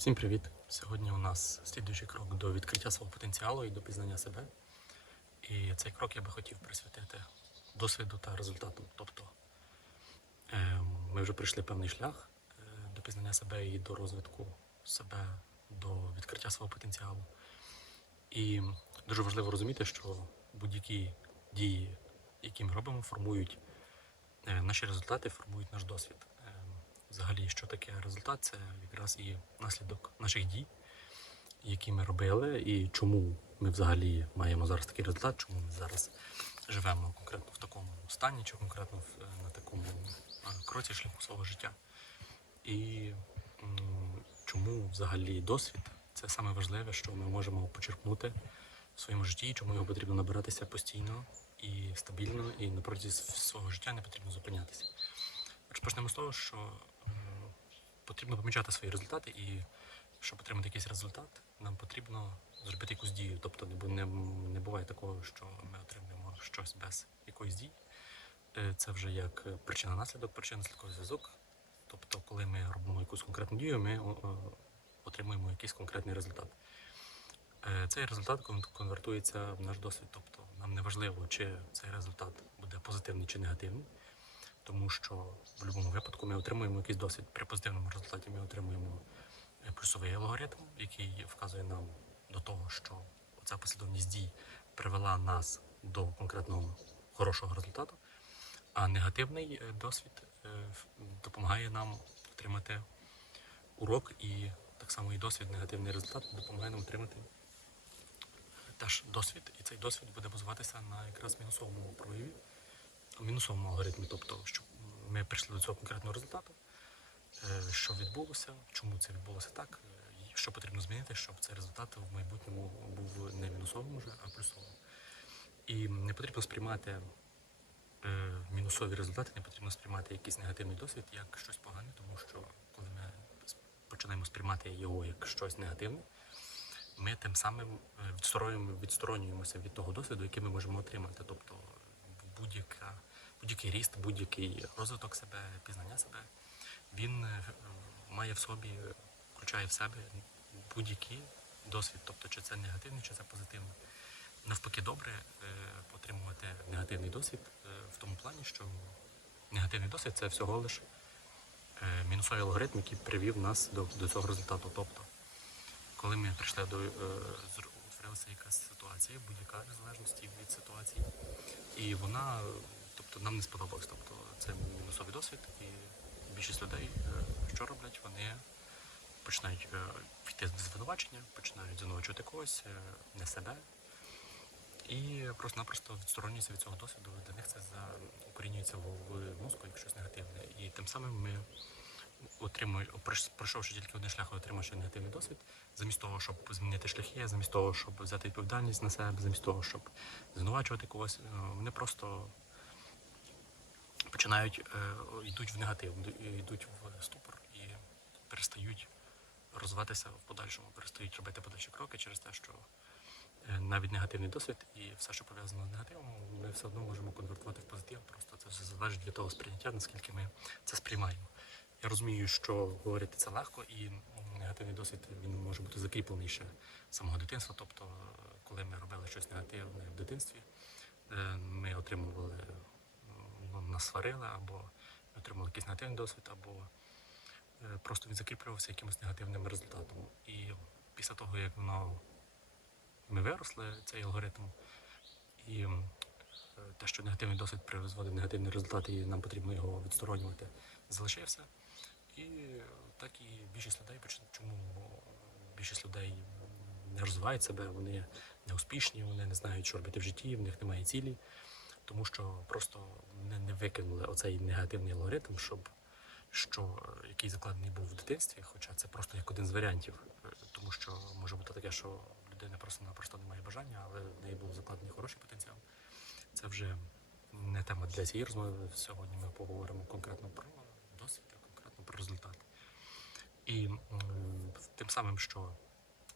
Всім привіт! Сьогодні у нас слідуючий крок до відкриття свого потенціалу і до пізнання себе. І цей крок я би хотів присвятити досвіду та результату. Тобто е, ми вже пройшли певний шлях е, до пізнання себе і до розвитку себе, до відкриття свого потенціалу. І дуже важливо розуміти, що будь-які дії, які ми робимо, формують е, наші результати, формують наш досвід. Взагалі, що таке результат? Це якраз і наслідок наших дій, які ми робили, і чому ми взагалі маємо зараз такий результат, чому ми зараз живемо конкретно в такому стані, чи конкретно е, на такому е, кроці шляху свого життя. І чому взагалі досвід це саме важливе, що ми можемо почерпнути в своєму житті, і чому його потрібно набиратися постійно і стабільно, і на протязі свого життя не потрібно зупинятися. Почнемо з того, що потрібно помічати свої результати, і щоб отримати якийсь результат, нам потрібно зробити якусь дію. Тобто не, не, буває такого, що ми отримуємо щось без якоїсь дії. Е, Це вже як причина-наслідок, причинно-наслідковий зв'язок. Тобто, коли ми робимо якусь конкретну дію, ми отримуємо якийсь конкретний результат. Е, Цей результат конвертується в наш досвід. Тобто нам не важливо, чи цей результат буде позитивний чи негативний, тому що в будь-якому випадку ми отримуємо якийсь досвід. При позитивному результаті ми отримуємо е, плюсовий алгоритм, який вказує нам до того, що ця послідовність дій привела нас до конкретного хорошого результату. А негативний е, досвід е, допомагає нам отримати урок і так само і досвід, негативний результат допомагає нам отримати теж досвід. І цей досвід буде базуватися на якраз мінусовому прояві, мінусовому алгоритмі. Тобто, що ми прийшли до цього конкретного результату, е, що відбулося, чому це відбулося так, е, що потрібно змінити, щоб цей результат в майбутньому був не мінусовим уже, а плюсовим. І не потрібно сприймати е, мінусові результати, не потрібно сприймати якийсь негативний досвід як щось погане, тому що коли ми починаємо сприймати його як щось негативне, ми тим самим відсторонюємося від того досвіду, який ми можемо отримати. Тобто будь-яка, будь-який ріст, будь-який розвиток себе, пізнання себе, він е, має в собі, включає в себе будь-який досвід, тобто чи це негативний, чи це позитивний. Навпаки, добре е, отримувати негативний досвід е, в тому плані, що негативний досвід це всього лиш мінусовий алгоритм, який привів нас до, до цього результату. Тобто, коли ми прийшли до е, утворилася якась ситуація, будь-яка незалежності від ситуації, і вона, е, тобто, нам не сподобалась. Тобто, це мінусовий досвід, і більшість людей, е, що роблять, вони починають е, йти з звинувачення, починають звинувачувати когось, е, не себе. І просто-напросто відсторонюються від цього досвіду. Для них це за укорінюється в, в мозку як щось негативне. І тим самим ми отримуємо, пройш- пройшовши тільки один шлях, отримавши негативний досвід, замість того, щоб змінити шляхи, замість того, щоб взяти відповідальність на себе, замість того, щоб звинувачувати когось, е, вони просто починають е, йдуть в негатив, йдуть в ступор і перестають розвиватися в подальшому, перестають робити подальші кроки через те, що е, навіть негативний досвід і все, що пов'язано з негативом, ми все одно можемо конвертувати в позитив. Просто це все залежить від того сприйняття, наскільки ми це сприймаємо. Я розумію, що говорити це легко, і негативний досвід він може бути закріплений ще з самого дитинства. Тобто, коли ми робили щось негативне в дитинстві, е, ми отримували, ну, нас сварили, або ми отримали якийсь негативний досвід, або е, просто він закріплювався якимось негативним результатом. І після того, як воно ми виросли, цей алгоритм, і е, те, що негативний досвід призводить негативний результат, і нам потрібно його відсторонювати, залишився. І так і більшість людей чому більшість людей не розвивають себе, вони не успішні, вони не знають, що робити в житті, в них немає цілі, тому що просто не, не викинули оцей негативний алгоритм, щоб що який закладений був в дитинстві, хоча це просто як один з варіантів, тому що може бути таке, що людина просто-напросто не має бажання, але в неї був закладений хороший потенціал. Це вже не тема для цієї розмови. Сьогодні ми поговоримо конкретно про досвід, результат. І тим самим, що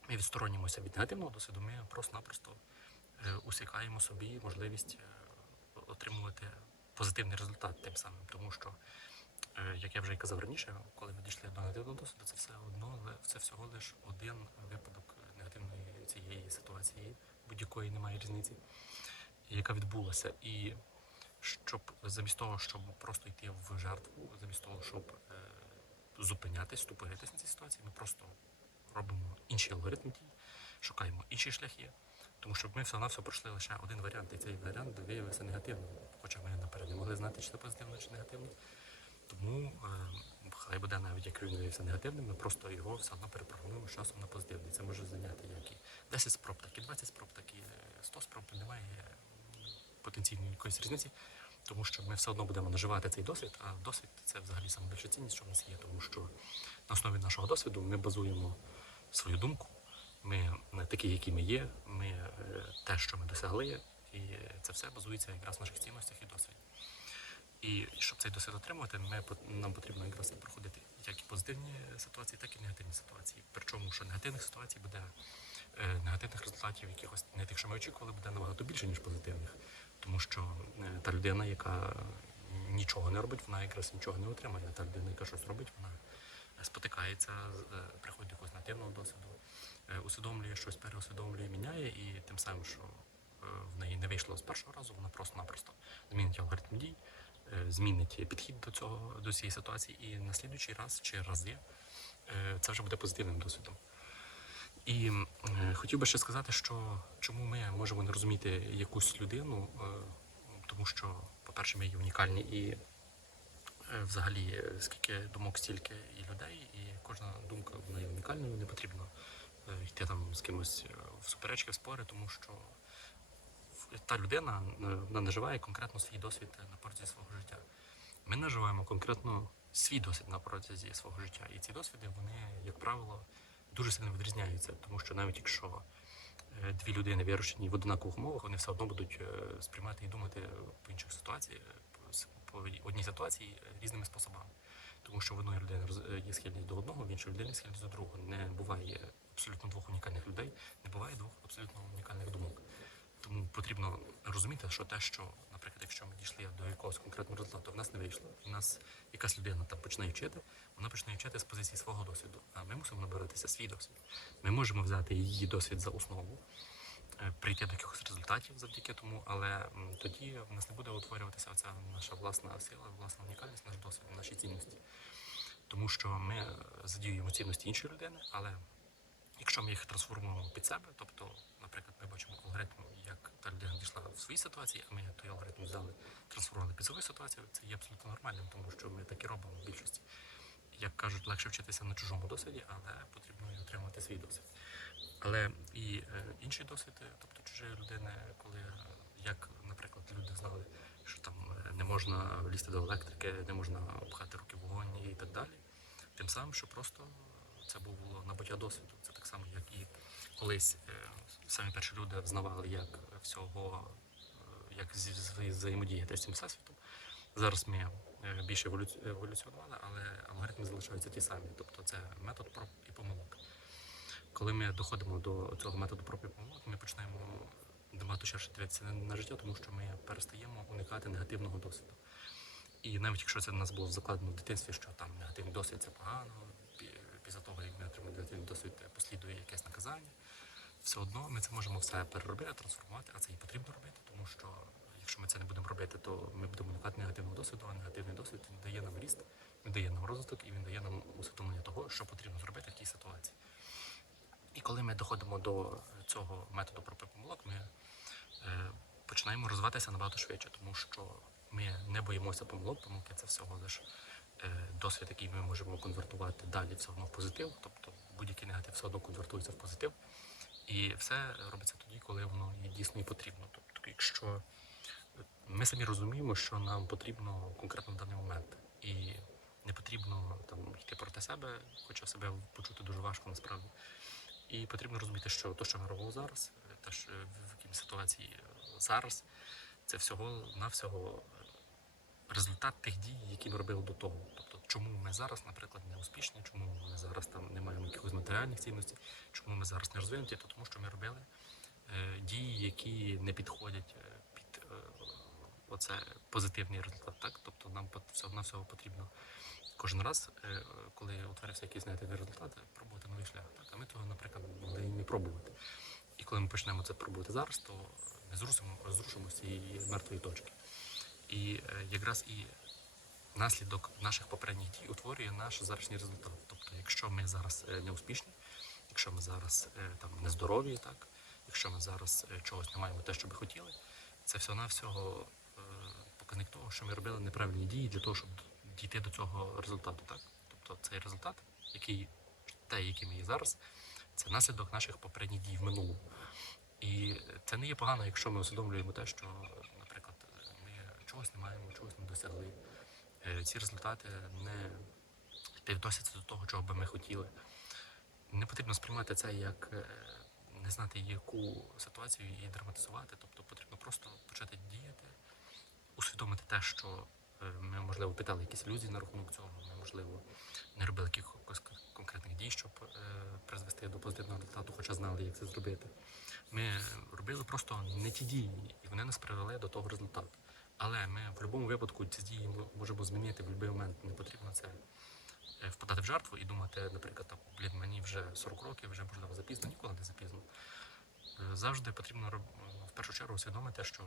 ми відсторонюємося від негативного досвіду, ми просто-напросто е, усікаємо собі можливість е, отримувати позитивний результат тим самим, тому що Е, Як я вже і казав раніше, коли ми дійшли до негативного досвіду, це все одно, це всього лише один випадок негативної цієї ситуації, будь-якої немає різниці, яка відбулася. І щоб замість того, щоб просто йти в жертву, замість того, щоб зупинятись, ступоритись на цій ситуації, ми просто робимо інший алгоритм дій, шукаємо інші шляхи. Тому що ми все на все пройшли лише один варіант, і цей варіант виявився негативним. Хоча ми наперед не могли знати, чи це позитивно, чи негативно. Тому е, хай буде навіть як він виявився негативним, ми просто його все одно перепрограмуємо часом на позитивний. Це може зайняти як і 10 спроб, так і 20 спроб, так і е, 100 спроб. Немає потенційної якоїсь різниці, тому що ми все одно будемо наживати цей досвід, а досвід це взагалі найбільша цінність, що в нас є, тому що на основі нашого досвіду ми базуємо свою думку. Ми такі, які ми є, ми е, те, що ми досягли, і це все базується якраз на наших цінностях і досвіді. І щоб цей досвід отримувати, ми, нам потрібно якраз проходити як і позитивні ситуації, так і негативні ситуації. Причому, що негативних ситуацій буде е, негативних результатів, якихось не тих, що ми очікували, буде набагато більше, ніж позитивних. Тому що е, та людина, яка нічого не робить, вона якраз нічого не отримає. Та людина, яка щось робить, вона спотикається, е, приходить до якогось негативного досвіду, е, усвідомлює щось, переусвідомлює, міняє, і тим самим, що е, в неї не вийшло з першого разу, вона просто-напросто змінить алгоритм дій, е, змінить підхід до цього до цієї ситуації, і на слідуючий раз чи рази е, це вже буде позитивним досвідом. І е, хотів би ще сказати, що чому ми можемо не розуміти якусь людину, е, тому що, по-перше, ми є унікальні і е, взагалі скільки думок, стільки і людей, і кожна думка вона є унікальною, не потрібно йти там з кимось в суперечки, в спори, тому що та людина вона наживає конкретно свій досвід на протязі свого життя. Ми наживаємо конкретно свій досвід на протязі свого життя. І ці досвіди, вони, як правило, дуже сильно відрізняються, тому що навіть якщо е, дві людини вирощені в однакових умовах, вони все одно будуть е, сприймати і думати по інших ситуаціях, по одній ситуації е, різними способами. Тому що в одної людини є схильність до одного, в іншої людини схильність до другого. Не буває абсолютно двох унікальних людей, не буває двох абсолютно унікальних думок. Тому потрібно розуміти, що те, що, наприклад, якщо ми дійшли до якогось конкретного результату, в нас не вийшло, і в нас якась людина там починає вчити, вона починає вчити з позиції свого досвіду. А ми мусимо набиратися свій досвід. Ми можемо взяти її досвід за основу, е, прийти до якихось результатів завдяки тому, але тоді в нас не буде утворюватися оця наша власна сила, власна унікальність, наш досвід, наші цінності. Тому що ми е, задіюємо цінності іншої людини, але якщо ми їх трансформуємо під себе, тобто, наприклад, ми бачимо алгоритм, як та людина дійшла в своїй ситуації, а ми той алгоритм взяли, трансформували під свою ситуацію, це є абсолютно нормальним, тому що ми так і робимо в більшості. Як кажуть, легше вчитися на чужому досвіді, але потрібно і отримати свій досвід. Але і е, інший досвід, е, тобто чужої людини, коли е, як, наприклад, люди знали, що там е, не можна влізти до електрики, не можна пхати руки в вогонь і так далі. Тим самим, що просто це було набуття досвіду. Це так само, як і колись самі перші люди взнавали, як всього, е, як взаємодіяти з цим всесвітом. Зараз ми е, більше еволюціонували, але алгоритми залишаються ті самі. Тобто це метод проб і помилок. Коли ми доходимо до цього методу проб і помилок, ми починаємо набагато ширше дивитися на- життя, тому що ми перестаємо уникати негативного досвіду. І навіть якщо це в нас було закладено в дитинстві, що там негативний досвід це погано, після того, як ми отримали негативний досвід, послідує якесь наказання, все одно ми це можемо все переробити, трансформувати, а це і потрібно робити, тому що якщо ми це не будемо робити, то ми будемо уникати негативного досвіду, а негативний досвід він дає нам ріст, він дає нам розвиток і він дає нам усвідомлення того, що потрібно зробити в тій ситуації. І коли ми доходимо до цього методу проб і помилок, ми е, починаємо розвиватися набагато швидше, тому що ми не боїмося помилок, помилки це всього лише е, досвід, який ми можемо конвертувати далі все одно в позитив, тобто будь-який негатив все одно конвертується в позитив. І все робиться тоді, коли воно є дійсно і потрібно. Тобто, якщо ми самі розуміємо, що нам потрібно конкретно в даний момент, і не потрібно там йти проти себе, хоча себе почути дуже важко насправді. І потрібно розуміти, що те, що ми робимо зараз, те, що в якій ситуації зараз, це всього навсього результат тих дій, які ми робили до того. Тобто, чому ми зараз, наприклад, не успішні, чому ми зараз там не маємо якихось матеріальних цінностей, чому ми зараз не розвинуті, то тому що ми робили е, дії, які не підходять е, під е, оце позитивний результат. Так? Тобто нам все одно всього потрібно кожен раз, коли утворився якийсь негативний результат, пробувати новий шлях. Так? А ми того, наприклад, могли не пробувати. І коли ми почнемо це пробувати зараз, то ми зрушимо, з цієї мертвої точки. І якраз і наслідок наших попередніх дій утворює наш зарашній результат. Тобто, якщо ми зараз е, не успішні, якщо ми зараз е, там нездорові, так, якщо ми зараз е, чогось не маємо те, що би хотіли, це всього-навсього е, показник того, що ми робили неправильні дії для того, щоб дійти до цього результату. Так? Тобто цей результат, який те, який ми є зараз, це наслідок наших попередніх дій в минулому. І це не є погано, якщо ми усвідомлюємо те, що, наприклад, ми чогось не маємо, чогось не досягли. Е, Ці результати не відносяться до того, чого би ми хотіли. Не потрібно сприймати це як е, не знати, яку ситуацію і драматизувати. Тобто потрібно просто почати діяти, усвідомити те, що е, ми, можливо, питали якісь ілюзії на рахунок цього, ми, можливо, не робили якихось конкретних дій, щоб призвести до позитивного результату, хоча знали, як це зробити. Ми робили просто не ті дії, і вони нас привели до того результату. Але ми в будь-якому випадку ці дії можемо змінити в будь-який момент. Не потрібно це е, впадати в жертву і думати, наприклад, там, блін, мені вже 40 років, вже можливо запізно, ніколи не запізно. Е, Завжди потрібно в першу чергу усвідомити, що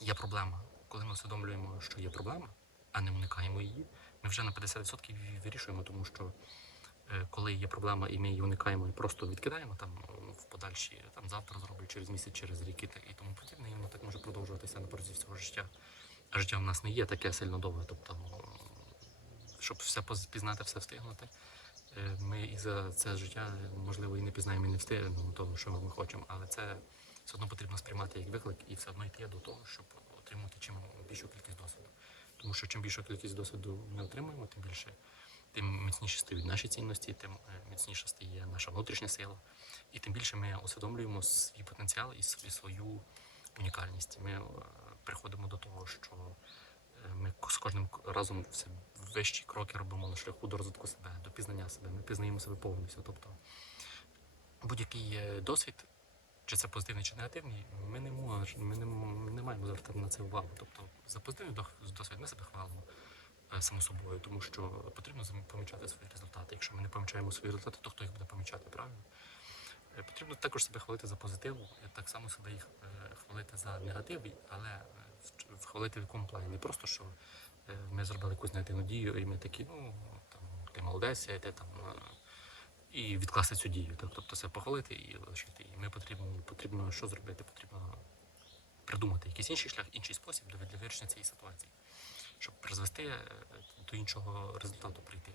є проблема. Коли ми усвідомлюємо, що є проблема, а не уникаємо її, ми вже на 50% вирішуємо, тому що е, коли є проблема і ми її уникаємо і просто відкидаємо там е, в подальші, там завтра зроблю, через місяць, через рік і тому подібне, і воно так може продовжуватися на протязі всього життя. А життя в нас не є таке сильно довге. Тобто, е, щоб все пізнати, все встигнути. е, Ми і за це життя, можливо, і не пізнаємо, і не встигнемо того, що ми хочемо, але це все одно потрібно сприймати як виклик і все одно йти до того, щоб отримати чим більшу кількість досвіду. Тому що чим більшу кількість досвіду ми отримуємо, тим більше, тим міцніше стають наші цінності, тим е, міцніше стає наша внутрішня сила, і тим більше ми усвідомлюємо свій потенціал і свою- унікальність. Ми е, приходимо до того, що е, ми з кожним разом все вищі кроки робимо на шляху до розвитку себе, до пізнання себе. Ми пізнаємо себе повністю. Тобто будь-який досвід, чи це позитивний, чи негативний, ми не можемо, ми не, ми не маємо звертати на це увагу. Тобто за позитивний досвід ми себе хвалимо само собою, тому що потрібно помічати свої результати. Якщо ми не помічаємо свої результати, то хто їх буде помічати, правильно? Е, Потрібно також себе хвалити за позитив, так само себе їх е, хвалити за негатив, але е, хвалити в якому плані. Не просто, що е, ми зробили якусь негативну дію, і ми такі, ну там ти молодець, ти там. е, І відкласти цю дію. Тобто це похвалити і лишити. І ми потрібно, потрібно що зробити? Потрібно придумати якийсь інший шлях, інший спосіб для вирішення цієї ситуації, щоб призвести е, до іншого результату прийти.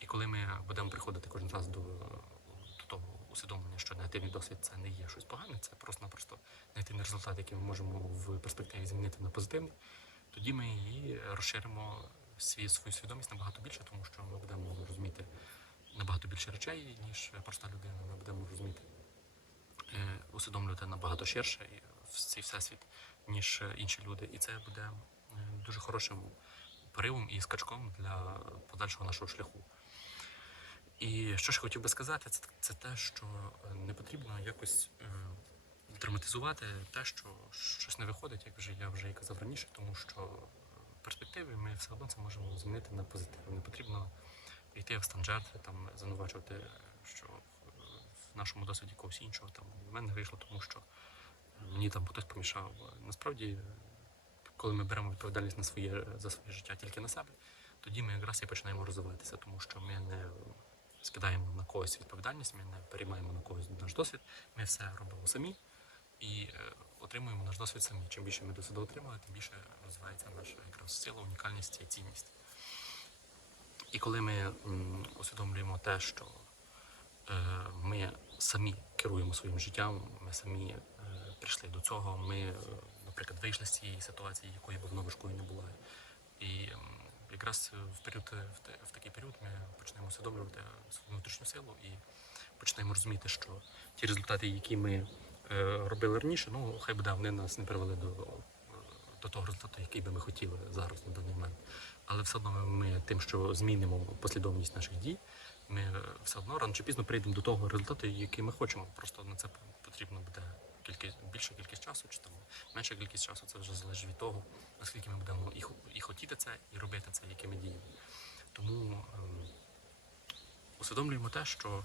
І коли ми будемо приходити кожен раз до, до того усвідомлення, що негативний досвід це не є щось погане, це просто-напросто негативний результат, який ми можемо в перспективі змінити на позитивний, тоді ми її розширимо свій, свою свідомість набагато більше, тому що ми будемо розуміти набагато більше речей, ніж проста людина. Ми будемо розуміти, е, усвідомлювати набагато ширше цей всесвіт, ніж інші люди. І це буде дуже хорошим поривом і скачком для подальшого нашого шляху. І що ж хотів би сказати, це, це те, що е, не потрібно якось е, драматизувати те, що щось не виходить, як вже я вже і казав раніше, тому що в перспективі ми все одно це можемо змінити на позитив. Не потрібно йти в стан жертви, там звинувачувати, що в нашому досвіді когось іншого там в мене вийшло, тому що мені там хтось помішав. Насправді, коли ми беремо відповідальність на своє за своє життя тільки на себе, тоді ми якраз і починаємо розвиватися, тому що ми не скидаємо на когось відповідальність, ми не переймаємо на когось наш досвід, ми все робимо самі і е, отримуємо наш досвід самі. Чим більше ми досвіду отримали, тим більше розвивається наша якраз сила, унікальність і цінність. І коли ми усвідомлюємо те, що ми самі керуємо своїм життям, ми самі е, прийшли до цього, ми, е, наприклад, вийшли з цієї ситуації, якої б воно важкою не була. І якраз в період в, такий період ми почнемо усвідомлювати свою внутрішню силу і почнемо розуміти, що ті результати, які ми е, робили раніше, ну хай буде вони нас не привели до, е, до того результату, який би ми хотіли зараз на даний момент. Але все одно ми тим, що змінимо послідовність наших дій, ми все одно рано чи пізно прийдемо до того результату, який ми хочемо. Просто на це потрібно буде кількість, більша кількість часу, чи там менша кількість часу, це вже залежить від того, наскільки ми будемо і, і хотіти це, і робити це, якими діями. Тому ем, усвідомлюємо те, що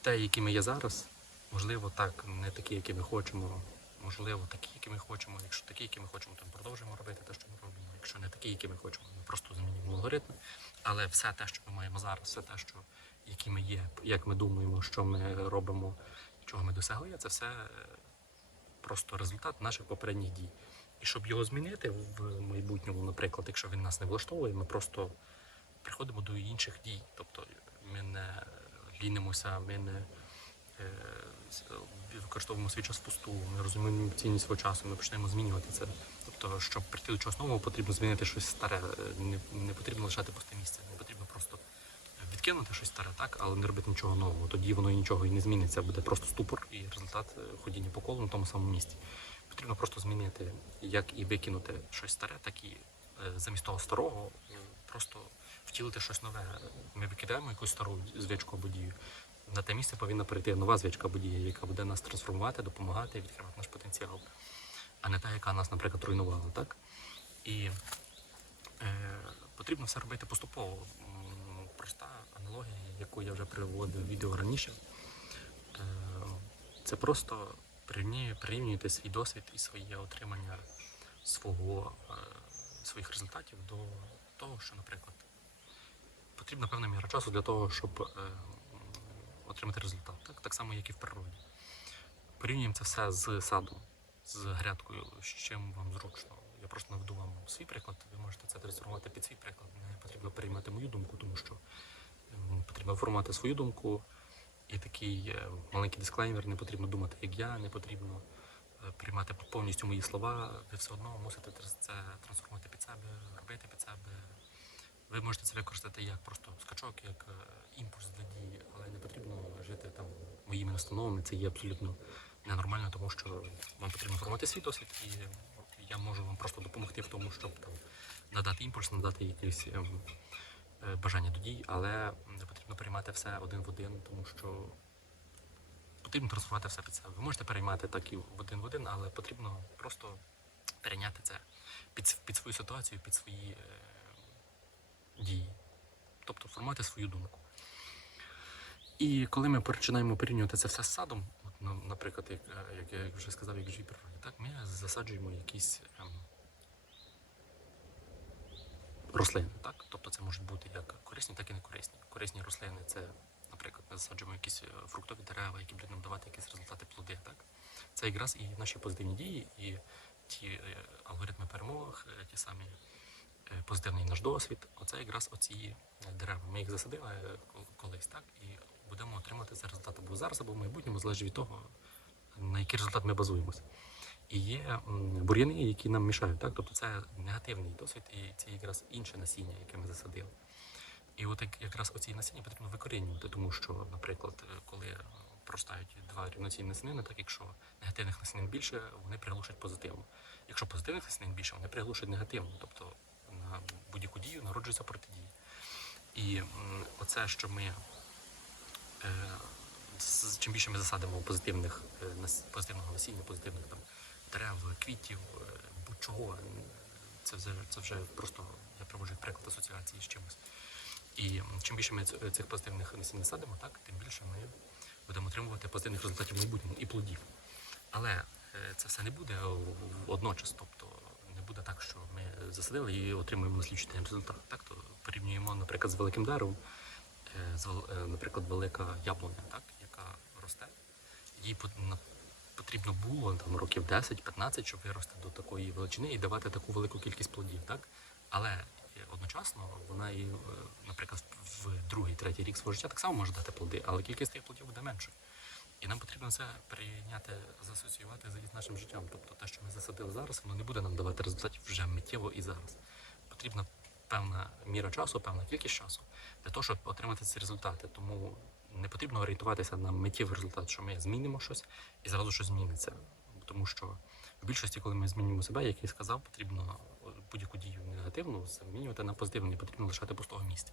те, які ми є зараз, можливо, так, не такі, які ми хочемо, можливо, такі, які ми хочемо. Якщо такі, які ми хочемо, то ми продовжуємо робити те, що ми робимо. Якщо не такі, які ми хочемо, ми просто змінюємо алгоритми. Але все те, що ми маємо зараз, все те, що які ми є, як ми думаємо, що ми робимо, чого ми досягли, це все е, просто результат наших попередніх дій. І щоб його змінити в майбутньому, наприклад, якщо він нас не влаштовує, ми просто приходимо до інших дій. Тобто ми не лінимося, ми не е, використовуємо свій час впусту, ми розуміємо цінність свого часу, ми почнемо змінювати це. Тобто, щоб прийти до чогось нового, потрібно змінити щось старе. Е, Не, не потрібно лишати пусте місце, не потрібно просто відкинути щось старе, так, але не робити нічого нового. Тоді воно і нічого і не зміниться, буде просто ступор і результат е, ходіння по колу на тому самому місці. Потрібно просто змінити, як і викинути щось старе, так і е, замість того старого е, просто втілити щось нове. Ми викидаємо якусь стару звичку або дію. На те місце повинна прийти нова звичка або яка буде нас трансформувати, допомагати, відкривати наш потенціал, а не та, яка нас, наприклад, руйнувала. Так? І е, потрібно все робити поступово. Проста аналогія, яку я вже приводив в відео раніше. Е, це просто порівнюєте свій досвід і своє отримання свого, е, своїх результатів до того, що, наприклад, потрібна певна міра часу для того, щоб е, отримати результат. Так? так само, як і в природі. Порівнюємо це все з садом, з грядкою, з чим вам зручно. Я просто наведу вам свій приклад, ви можете це трансформувати під свій приклад. Не потрібно переймати мою думку, тому що потрібно формувати свою думку. І такий е, маленький дисклеймер, не потрібно думати, як я, не потрібно е, приймати повністю мої слова. Ви все одно мусите це трансформувати під себе, робити під себе. Ви можете це використати як просто скачок, як е, імпульс для дії, але не потрібно жити там моїми настановами. Це є абсолютно ненормально, тому що вам потрібно формувати свій досвід, і я можу вам просто допомогти в тому, щоб там надати імпульс, надати якісь е, бажання до дій, але не потрібно приймати все один в один, тому що потрібно трансформувати все під себе. Ви можете переймати так і в один в один, але потрібно просто перейняти це під, під свою ситуацію, під свої е, дії. Тобто формувати свою думку. І коли ми починаємо порівнювати це все з садом, от, наприклад, як, е, як я вже сказав, як природі, так, ми засаджуємо якісь ем, рослини. Так? Тобто це можуть бути як корисні, так і не корисні. Корисні рослини це, наприклад, ми засаджуємо якісь е, фруктові дерева, які будуть нам давати якісь результати плоди. Так? Це якраз і наші позитивні дії, і ті е, алгоритми перемог, ті самі позитивний наш досвід. Оце якраз оці е, дерева. Ми їх засадили е, колись, так? І будемо отримати цей результат або зараз, або в майбутньому, залежить від того, на який результат ми базуємося. І є бур'яни, які нам мішають. Так? Тобто це негативний досвід, і це якраз інше насіння, яке ми засадили. І от якраз оці насіння потрібно викорінювати, тому що, наприклад, е, коли е, проростають два рівноцінні насінини, так якщо негативних насінин більше, вони приглушать позитивну. Якщо позитивних насінин більше, вони приглушать негативну. Тобто будь-яку дію народжується протидія. І оце, що ми е, чим більше ми засадимо позитивних е, позитивного насіння, позитивних там дерев, квітів, е, будь-чого, це вже це вже просто я приводжу як приклад асоціації з чимось. І чим більше ми цих позитивних насінь садимо, так тим більше ми будемо отримувати позитивних результатів в майбутньому і плодів. Але це все не буде водночас, тобто буде так, що ми засадили і отримуємо на слідчий день результат. Так то порівнюємо, наприклад, з великим деревом, е, е, наприклад, велика яблуня, так, яка росте. Їй потрібно було там років 10-15, щоб вирости до такої величини і давати таку велику кількість плодів. Так? Але е, одночасно вона і, е, наприклад, в другий, третій рік свого життя так само може дати плоди, але кількість тих плодів буде меншою. І нам потрібно це прийняти, засоціювати з нашим життям. Тобто те, що ми засадили зараз, воно не буде нам давати результатів вже миттєво і зараз. Потрібна певна міра часу, певна кількість часу для того, щоб отримати ці результати. Тому не потрібно орієнтуватися на миттєвий результат, що ми змінимо щось і зразу щось зміниться. Тому що в більшості, коли ми змінюємо себе, як я сказав, потрібно будь-яку дію негативну замінювати на позитивну, не потрібно лишати пустого місця.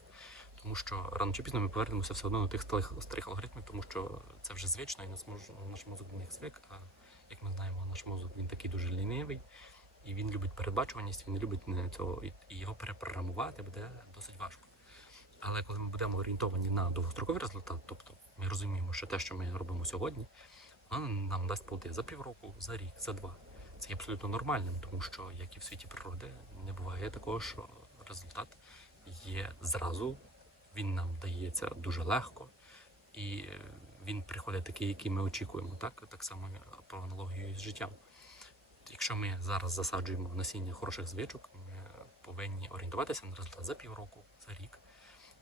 Тому що рано чи пізно ми повернемося все одно до тих старих, алгоритмів, тому що це вже звично, і нас мож, наш мозок до них звик. А як ми знаємо, наш мозок він такий дуже лінивий, і він любить передбачуваність, він любить не цього, і його перепрограмувати буде досить важко. Але коли ми будемо орієнтовані на довгостроковий результат, тобто ми розуміємо, що те, що ми робимо сьогодні, воно нам дасть плоди за півроку, за рік, за два. Це є абсолютно нормальним, тому що, як і в світі природи, не буває такого, що результат є зразу, він нам дається дуже легко, і е, він приходить такий, який ми очікуємо. Так, так само по аналогію з життям. Якщо ми зараз засаджуємо насіння хороших звичок, ми повинні орієнтуватися на результат за півроку, за рік,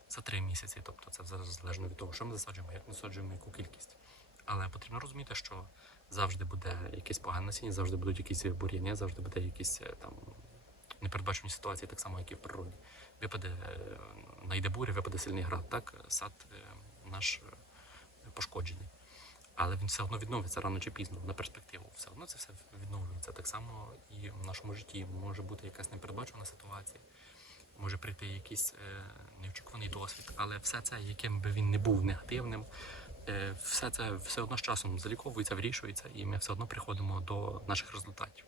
за три місяці. Тобто це залежно від того, що ми засаджуємо, як ми засаджуємо, яку кількість. Але потрібно розуміти, що завжди буде якесь погане насіння, завжди будуть якісь бур'яни, завжди буде якісь е, там непередбачені ситуації, так само, як і в природі. Випаде, е, найде буря, випаде сильний град, так, сад е, наш пошкоджений. Але він все одно відновиться рано чи пізно на перспективу. Все одно це все відновлюється. Так само і в нашому житті може бути якась непередбачена ситуація, може прийти якийсь неочікуваний досвід, але все це, яким би він не був негативним, все це все одно з часом заліковується, вирішується, і ми все одно приходимо до наших результатів.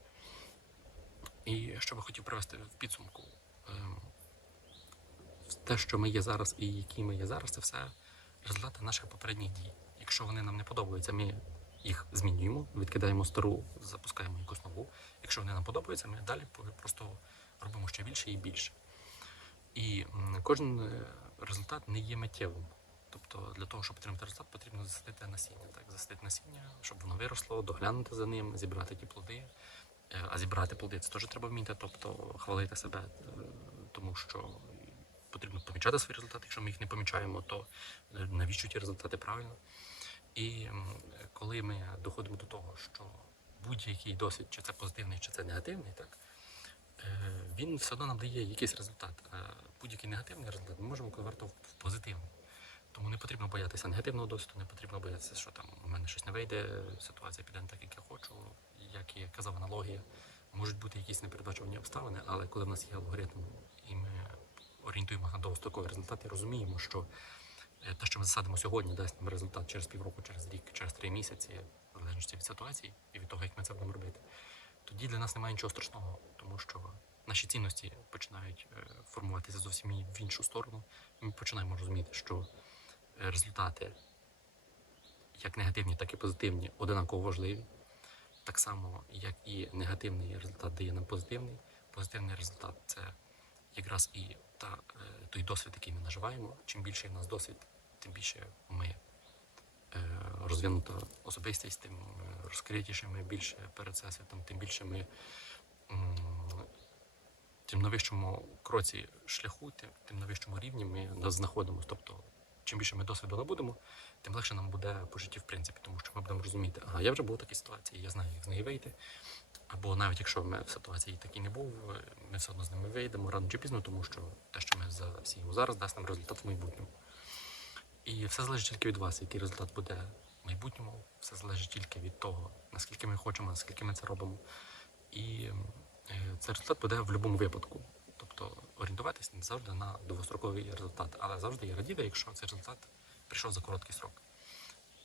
І що би хотів привести в підсумку, ем, те, що ми є зараз і які ми є зараз, це все результати наших попередніх дій. Якщо вони нам не подобаються, ми їх змінюємо, відкидаємо стару, запускаємо якусь нову. Якщо вони нам подобаються, ми далі просто робимо ще більше і більше. І кожен е, результат не є миттєвим. Тобто для того, щоб отримати результат, потрібно засадити насіння. Так, засадити насіння, щоб воно виросло, доглянути за ним, зібрати ті плоди. Е, А зібрати плоди це теж треба вміти, тобто хвалити себе, е, тому що потрібно помічати свої результати. Якщо ми їх не помічаємо, то е, навіщо ті результати правильно? І коли ми доходимо до того, що будь-який досвід, чи це позитивний, чи це негативний, так він все одно нам дає якийсь результат. Будь-який негативний результат ми можемо конвертувати в позитивний. Тому не потрібно боятися негативного досвіду, не потрібно боятися, що там у мене щось не вийде, ситуація піде не так, як я хочу, як я казав, аналогія. Можуть бути якісь непередбачувані обставини, але коли в нас є алгоритм і ми орієнтуємося на довгостроковий результат і розуміємо, що е, те, що ми засадимо сьогодні, дасть нам результат через півроку, через рік, через три місяці, в залежності від ситуації і від того, як ми це будемо робити, тоді для нас немає нічого страшного, тому що наші цінності починають е, формуватися зовсім і в іншу сторону. Ми починаємо розуміти, що результати, як негативні, так і позитивні, одинаково важливі. Так само, як і негативний результат дає нам позитивний. Позитивний результат це якраз і та, е, той досвід, який ми наживаємо. Чим більше в нас досвід, тим більше ми е, розвинута особистість, тим е, розкритіше ми більше перед всесвітом, тим більше ми тим на вищому кроці шляху, тим на вищому рівні ми нас знаходимося. Тобто, чим більше ми досвіду набудемо, тим легше нам буде по житті в принципі, тому що ми будемо розуміти, ага, я вже був в такій ситуації, я знаю, як з неї вийти. Або навіть якщо ми в ситуації такій не був, ми все одно з ними вийдемо рано чи пізно, тому що те, що ми засіємо зараз, дасть нам результат в майбутньому. І все залежить тільки від вас, який результат буде в майбутньому. Все залежить тільки від того, наскільки ми хочемо, наскільки ми це робимо. І е, цей результат буде в будь-якому випадку. Орієнтуватись не завжди на довгостроковий результат, але завжди є радіти, якщо цей результат прийшов за короткий срок.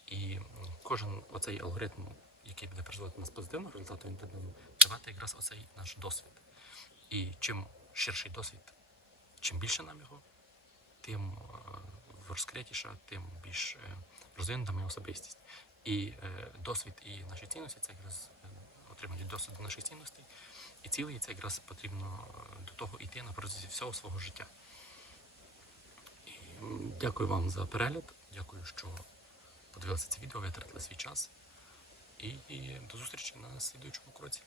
І кожен оцей алгоритм, який буде призводити нас позитивного результату, він буде давати якраз оцей наш досвід. І чим ширший досвід, чим більше нам його, тим е, розкритіша, тим більш е, розвинута моя особистість. І е, досвід і наші цінності це якраз е, отримання досвіду наших цінностей. І цілий це якраз потрібно е, до того йти на протязі всього свого життя. І, дякую вам за перегляд. Дякую, що подивилися це відео, витратили свій час. І, до зустрічі на слідуючому кроці.